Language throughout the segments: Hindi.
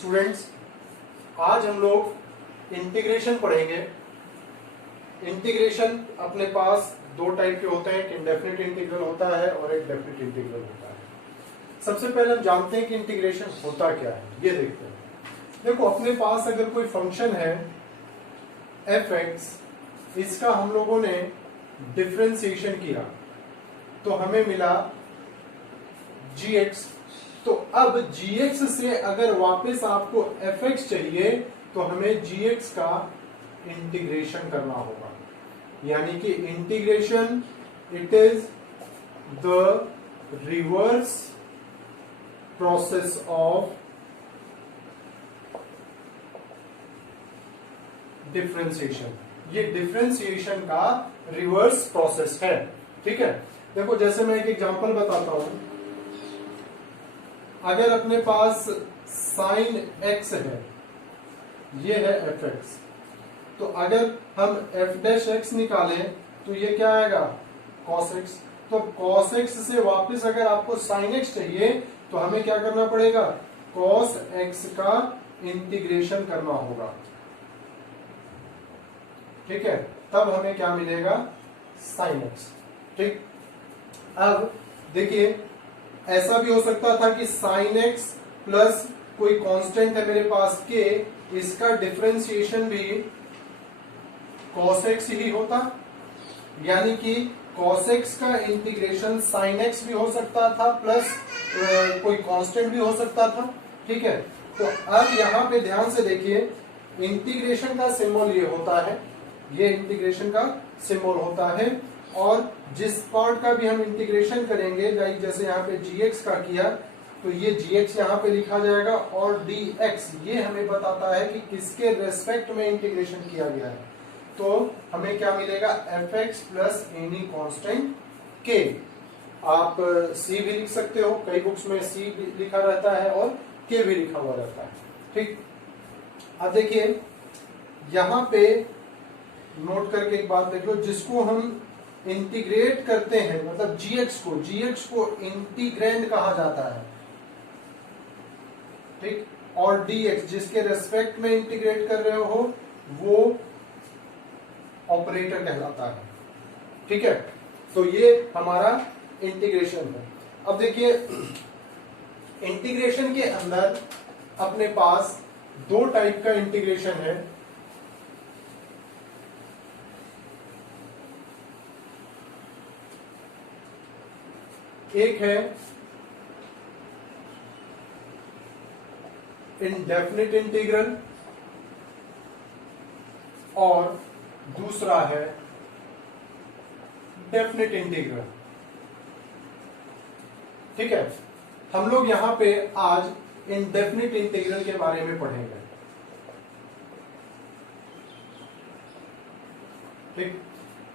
स्टूडेंट्स, आज हम लोग इंटीग्रेशन पढ़ेंगे। इंटीग्रेशन अपने पास दो टाइप के होते हैं, एक इंडेफिनिट इंटीग्रल होता है और एक डेफिनिट इंटीग्रल होता है। सबसे पहले हम जानते हैं कि इंटीग्रेशन होता क्या है, ये देखते हैं। देखो, अपने पास अगर कोई फंक्शन है एफ एक्स, इसका हम लोगों ने डिफरेंशिएशन किया तो हमें मिला जी एक्स। तो अब gx से अगर वापस आपको fx चाहिए तो हमें gx का इंटीग्रेशन करना होगा, यानी कि integration it is the reverse process of differentiation. ये डिफरेंशिएशन का रिवर्स प्रोसेस है, ठीक है। देखो, जैसे मैं एक एग्जांपल बताता हूं। अगर अपने पास साइन एक्स है, ये है एफ एक्स, तो अगर हम एफ डैश एक्स निकालें तो ये क्या आएगा, कॉस एक्स। तो कॉस एक्स से वापस अगर आपको साइन एक्स चाहिए तो हमें क्या करना पड़ेगा, कॉस एक्स का इंटीग्रेशन करना होगा, ठीक है। तब हमें क्या मिलेगा, साइन एक्स, ठीक। अब देखिए, ऐसा भी हो सकता था कि साइन एक्स प्लस कोई कांस्टेंट है मेरे पास के, इसका डिफरेंशिएशन भी कॉस एक्स ही होता, यानी कि कॉस एक्स का इंटीग्रेशन साइन एक्स भी हो सकता था प्लस कोई कांस्टेंट भी हो सकता था, ठीक है। तो अब यहां पे ध्यान से देखिए, इंटीग्रेशन का सिंबल ये होता है, ये इंटीग्रेशन का सिंबल होता है, और जिस पार्ट का भी हम इंटीग्रेशन करेंगे, जैसे यहाँ पे gx का किया तो ये gx यहाँ पे लिखा जाएगा, और dx ये हमें बताता है कि किसके रेस्पेक्ट में इंटीग्रेशन किया गया है। तो हमें क्या मिलेगा, fx plus any constant k। आप c भी लिख सकते हो, कई बुक्स में c भी लिखा रहता है और k भी लिखा हुआ रहता है, ठीक। अब देखिए, यहाँ पे नोट करके एक बात देख लो, जिसको हम इंटीग्रेट करते हैं, मतलब gx को इंटीग्रैंड कहा जाता है, ठीक। और dx जिसके रेस्पेक्ट में इंटीग्रेट कर रहे हो वो ऑपरेटर कहलाता है, ठीक है। तो ये हमारा इंटीग्रेशन है। अब देखिए, इंटीग्रेशन के अंदर अपने पास दो टाइप का इंटीग्रेशन है। एक है इंडेफिनिट इंटीग्रल और दूसरा है डेफिनिट इंटीग्रल, ठीक है। हम लोग यहां पे आज इंडेफिनिट इंटीग्रल के बारे में पढ़ेंगे, ठीक।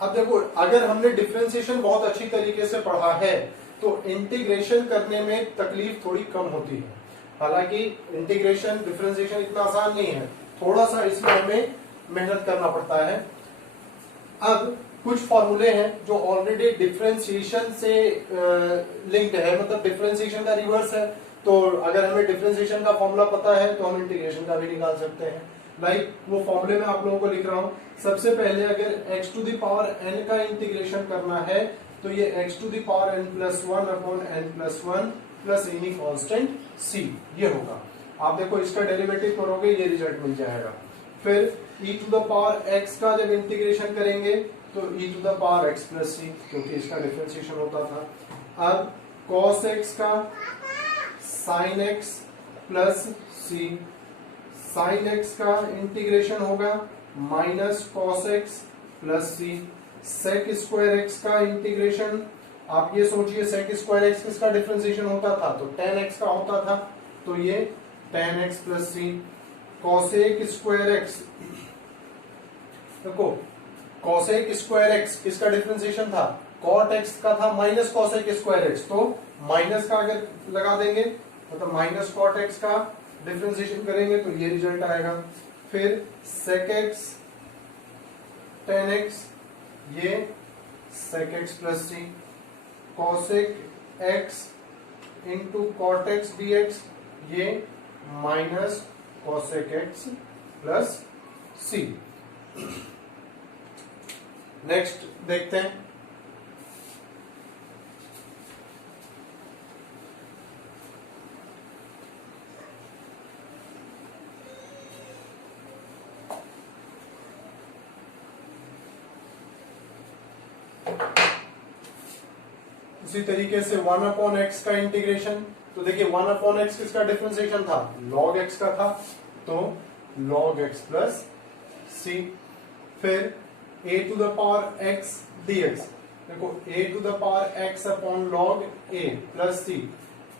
अब देखो, अगर हमने डिफरेंशिएशन बहुत अच्छी तरीके से पढ़ा है तो इंटीग्रेशन करने में तकलीफ थोड़ी कम होती है। हालांकि इंटीग्रेशन डिफरेंशिएशन इतना आसान नहीं है, थोड़ा सा इसमें हमें मेहनत करना पड़ता है। अब कुछ फॉर्मूले हैं जो ऑलरेडी डिफरेंशिएशन से लिंक्ड है, मतलब डिफरेंशिएशन का रिवर्स है। तो अगर हमें डिफरेंशिएशन का फॉर्मूला पता है तो हम इंटीग्रेशन का भी निकाल सकते हैं। लाइक वो फॉर्मूले में आप लोगों को लिख रहा हूं। सबसे पहले अगर x to the power n का इंटीग्रेशन करना है तो ये x to the power n plus 1 upon n plus 1 plus any constant c, ये होगा। आप देखो, इसका डेरिवेटिव करोगे ये रिजल्ट मिल जाएगा। फिर e to the power x का जब इंटीग्रेशन करेंगे तो e to the power x plus c, क्योंकि इसका डिफरेंशिएशन होता था। अब cos x का sin x plus c, sin x का इंटीग्रेशन होगा माइनस कॉस एक्स प्लस सी। सेक स्क्वायर एक्स का इंटीग्रेशन, आप ये सोचिए, सेक स्क्वायर एक्स किसका डिफरेंशिएशन होता था, तो tan x का होता था, तो ये tan x प्लस सी। कॉसेक स्क्वायर एक्स, देखो कॉसेक स्क्वायर एक्स किसका डिफरेंशिएशन था, कॉट एक्स का था माइनस कॉसेक स्क्वायर एक्स, तो माइनस का अगर लगा देंगे मतलब माइनस कॉट एक्स का डिफरेंशिएशन करेंगे तो ये रिजल्ट आएगा। फिर sec x tan x, ये sec x प्लस सी। cosec x into cot x dx, ये माइनस कॉसेक एक्स प्लस सी। नेक्स्ट देखते हैं, उसी तरीके से 1/x का इंटीग्रेशन। तो देखिए 1/x किसका डिफरेंशिएशन था, log x का था, तो log x प्लस सी। फिर a to the power x dx, देखो a to the power x upon log a plus C.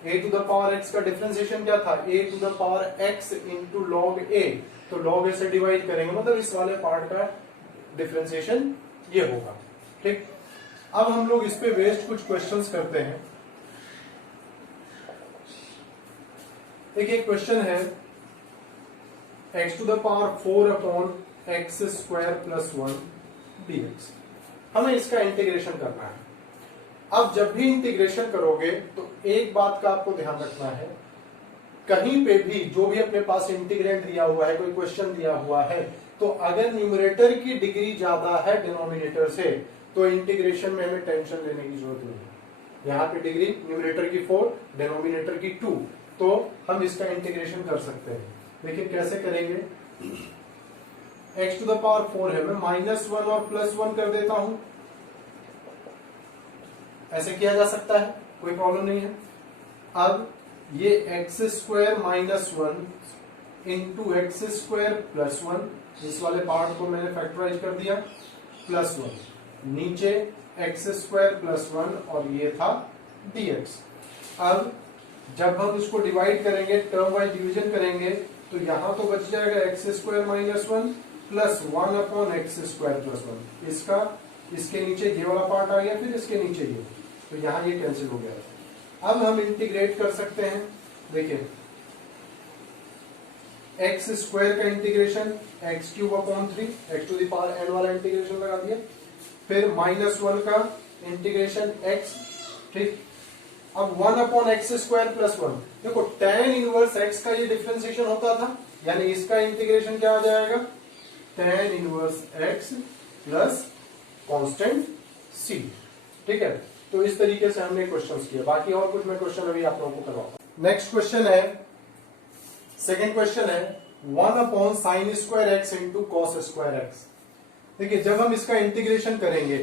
a to the power x का डिफरेंशिएशन क्या था, a to the power x into log a, तो log a से डिवाइड करेंगे, मतलब इस वाले पार्ट का डिफरेंशिएशन ये होगा। ठीक, अब हम लोग इस पे बेस्ड कुछ क्वेश्चंस करते हैं। एक क्वेश्चन है x to the power 4 upon X square plus 1 dx। हमें इसका इंटीग्रेशन करना है। अब जब भी इंटीग्रेशन करोगे तो एक बात का आपको ध्यान रखना है, कहीं पे भी जो भी अपने पास इंटीग्रेंट दिया हुआ है, कोई क्वेश्चन दिया हुआ है, तो अगर न्यूमरेटर की डिग्री ज्यादा है डिनोमिनेटर से, तो इंटीग्रेशन में हमें टेंशन लेने की जरूरत नहीं है। यहाँ पे डिग्री न्यूमरेटर की 4, डिनोमिनेटर की 2, तो हम इसका इंटीग्रेशन कर सकते हैं। देखिए कैसे करेंगे, x टू द पावर 4 है, मैं -1 और +1 कर देता हूं, ऐसे किया जा सकता है, कोई प्रॉब्लम नहीं है। अब ये x square -1 into x square plus 1, इस वाले पार्ट को मैंने फैक्टराइज कर दिया, +1 नीचे एक्स स्क्वायर प्लस 1 और ये था dx। अब जब हम इसको डिवाइड करेंगे, टर्म वाइज डिवीजन करेंगे, तो यहां तो बच जाएगा x square -1 plus 1 upon X square plus 1, इसका इसके नीचे ये वाला पार्ट आ गया, फिर इसके नीचे ये, तो यहां ये कैंसिल हो गया। अब हम इंटीग्रेट कर सकते हैं। देखिए एक्स स्क्वायर का integration X cube upon 3, X to the power n वाला इंटीग्रेशन लगा दिया, फिर -1 का इंटीग्रेशन x। ठीक, अब 1 अपॉन एक्स स्क्वायर प्लस 1, देखो tan इनवर्स x का ये डिफरेंशिएशन होता था, यानी इसका इंटीग्रेशन क्या आ जाएगा, tan inverse x plus constant c। ठीक है, तो इस तरीके से हमने क्वेश्चंस किए। बाकी और कुछ मैं क्वेश्चन अभी आप लोगों को करवाऊंगा। नेक्स्ट क्वेश्चन है, सेकेंड क्वेश्चन है 1 upon sine square x into cos square x. देखिए जब हम इसका इंटीग्रेशन करेंगे,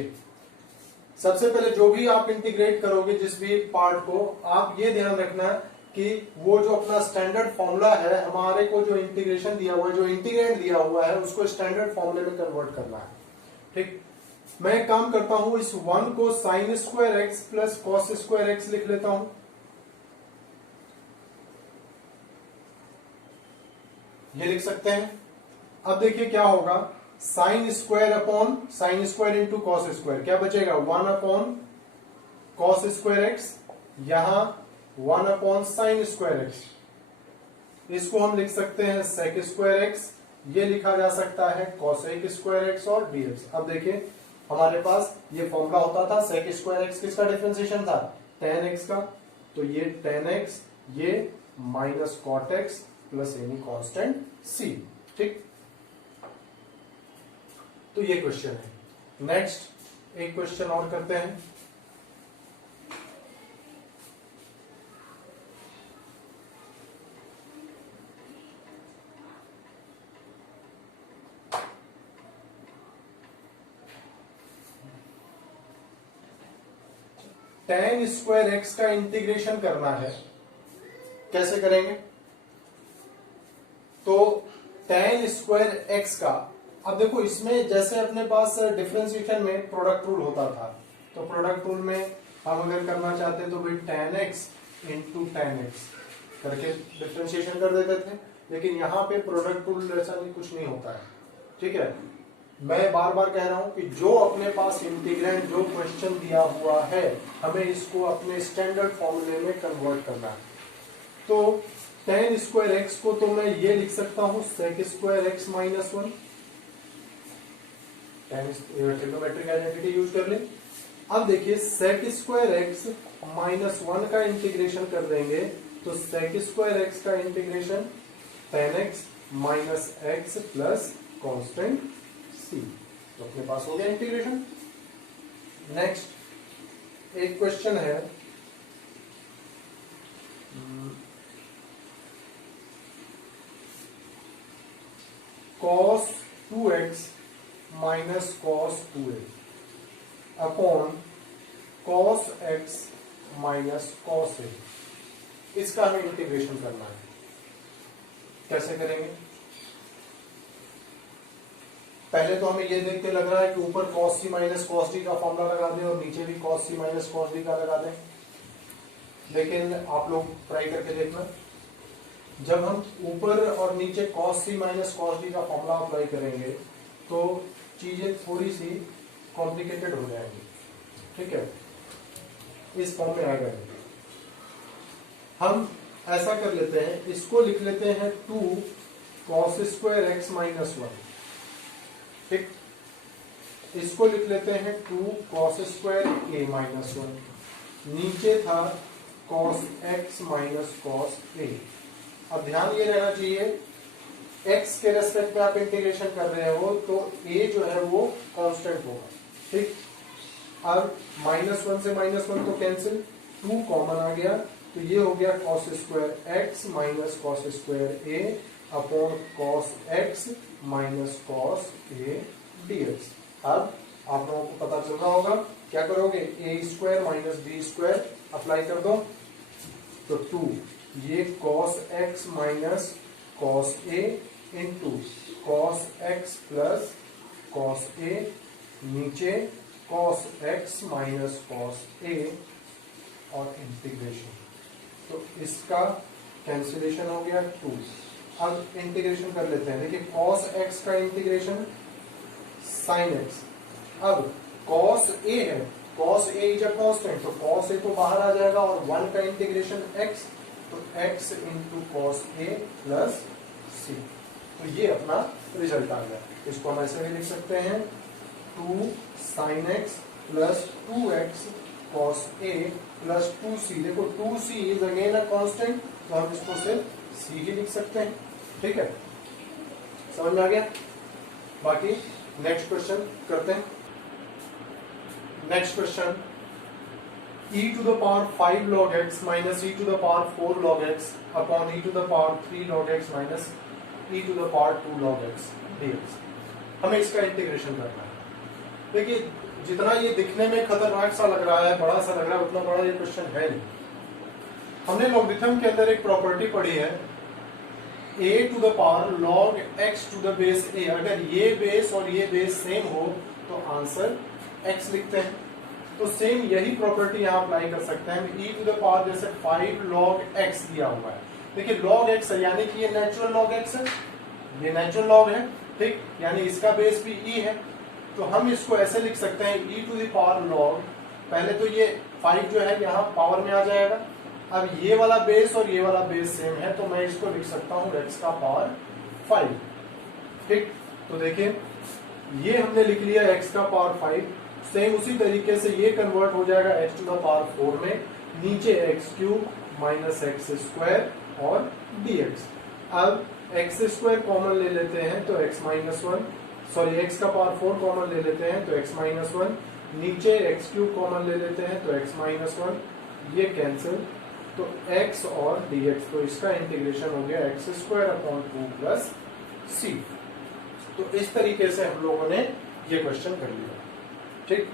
सबसे पहले जो भी आप इंटीग्रेट करोगे जिस भी पार्ट को, आप ये ध्यान रखना कि वो जो अपना स्टैंडर्ड फॉर्मूला है, हमारे को जो इंटीग्रेशन दिया हुआ है, जो इंटीग्रेंट दिया हुआ है, उसको स्टैंडर्ड फॉर्मूले में कन्वर्ट करना है। ठीक, मैं एक काम करता हूं, इस 1 को sine square x plus cos square x लिख लेता हूं। ये लिख सकते हैं। अब देखिए क्या होगा, sine square upon sine square into cos square, क्या बचेगा 1 अपॉन कॉस स्क्वायर एक्स, यहां 1 अपॉन साइन स्क्वायर एक्स, इसको हम लिख सकते हैं सेक स्क्वायर एक्स, ये लिखा जा सकता है कॉसेक स्क्वायर एक्स और dx। अब देखिए हमारे पास ये फॉर्मूला होता था, सेक स्क्वायर एक्स किसका डिफरेंशिएशन था, tan x का, तो ये tan x, ये minus cot X plus any constant c। ठीक, तो ये क्वेश्चन है। नेक्स्ट एक क्वेश्चन और करते हैं। tan स्क्वायर एक्स का इंटीग्रेशन करना है, कैसे करेंगे, तो tan स्क्वायर एक्स का, अब देखो इसमें जैसे अपने पास डिफरेंशिएशन में प्रोडक्ट रूल होता था, तो प्रोडक्ट रूल में हम अगर करना चाहते तो भाई tan x into tan x करके डिफरेंशिएशन कर देते थे, लेकिन यहाँ पे प्रोडक्ट रूल ऐसा नहीं, कुछ नहीं होता है। ठीक है, मैं बार बार कह रहा हूं कि जो अपने पास इंटीग्रेंट, जो क्वेश्चन दिया हुआ है, हमें इसको अपने स्टैंडर्ड फॉर्मूले में कन्वर्ट करना है। तो tan स्क्वायर एक्स को तो मैं ये लिख सकता हूं sec square X minus 1, trigonometric identity use कर ले। अब देखिए सेक स्क्वायर एक्स माइनस 1 का इंटीग्रेशन कर देंगे तो sec स्क्वायर x का integration tan x minus x plus constant c, तो अपने पास हो गया इंटीग्रेशन। नेक्स्ट एक क्वेश्चन है cos 2x minus cos 2a upon cos x minus cos a, इसका हमें इंटीग्रेशन करना है। कैसे करेंगे? पहले तो हमें ये देख के लग रहा है कि ऊपर cos c minus cos d का फॉर्मूला लगा दें और नीचे भी cos c minus cos d का लगा दें, लेकिन आप लोग ट्राई करके देखना। जब हम ऊपर और नीचे cos c minus cos d का फॉर्मूला अप्लाई करेंगे तो चीजें थोड़ी सी कॉम्प्लिकेटेड हो जाएंगी, ठीक है, इस फॉर्म में आ गए। हम ऐसा कर लेते हैं, इसको लिख लेते हैं 2 cos स्क्वायर x माइनस 1, ठीक, इसको लिख लेते हैं 2 cos स्क्वायर a माइनस 1, नीचे था cos x minus cos a। अब ध्यान ये रहना चाहिए x के रेस्पेक्ट में आप इंटीग्रेशन कर रहे हो तो a जो है वो कांस्टेंट होगा, ठीक। अब -1 से -1 तो कैंसिल, 2 कॉमन आ गया, तो ये हो गया cos square x minus cos square a upon cos x minus cos a dx। अब आप लोगों को पता चल रहा होगा, क्या करोगे, a square minus b square apply कर दो, तो 2 ये cos x minus cos a into cos x plus cos a, नीचे cos x minus cos a और इंटीग्रेशन, तो इसका कैंसिलेशन हो गया 2। अब इंटीग्रेशन कर लेते हैं, देखिए cos x का इंटीग्रेशन sin x, अब cos a है, cos a is a constant, तो cos a तो बाहर आ जाएगा और 1 का इंटीग्रेशन x, तो x into cos a plus c, तो ये अपना रिजल्ट आ गया। इसको हम ऐसे भी लिख सकते हैं 2 sin x plus 2x cos a plus 2c। देखो 2c is again a constant, तो हम इसको सिर्फ c ही लिख सकते हैं, ठीक है, समझ में आ गया। बाकी नेक्स्ट क्वेश्चन करते हैं। Next question, e to the power 5 log x minus e to the power 4 log x upon e to the power 3 log x minus e to the power 2 log x dx। हमें इसका इंटीग्रेशन करना है। देखिए जितना ये दिखने में खतरनाक सा लग रहा है, बड़ा सा लग रहा है, उतना बड़ा ये क्वेश्चन है नहीं। हमने लॉगरिथम के अंदर एक प्रॉपर्टी पढ़ी है, a to the power log x to the base a, अगर ये बेस और ये बेस सेम हो तो आंसर x लिखते हैं। तो सेम यही प्रॉपर्टी यहां अप्लाई कर सकते हैं। e टू द पावर जैसे 5 log x दिया हुआ है, देखिए log x है यानी कि ये नेचुरल log x है, ये नेचुरल log है, ठीक, यानी इसका बेस भी e है, तो हम इसको ऐसे लिख सकते हैं e to the power log, पहले तो ये 5 जो है यहाँ पावर में आ जाएगा, अब ये वाला बेस और ये वाला बेस सेम है, तो मैं इसको लिख सकता हूँ x का पावर 5, ठीक। तो देखिए ये हमने लिख लिया x का पावर 5, सेम उसी तरीके से ये कन्वर्ट हो जाएगा x टू द पावर 4 में, नीचे x cube minus x square और dx। अब x स्क्वायर कॉमन ले लेते हैं तो x माइनस 1, सॉरी x का पावर 4 कॉमन ले लेते हैं तो x माइनस 1, नीचे x क्यूब कॉमन ले लेते हैं तो x माइनस 1, ये कैंसिल, तो x और dx, तो इसका इंटीग्रेशन हो गया x square upon 2 plus c। तो इस तरीके से हम लोगों ने ये क्वेश्चन कर लिया, ठीक।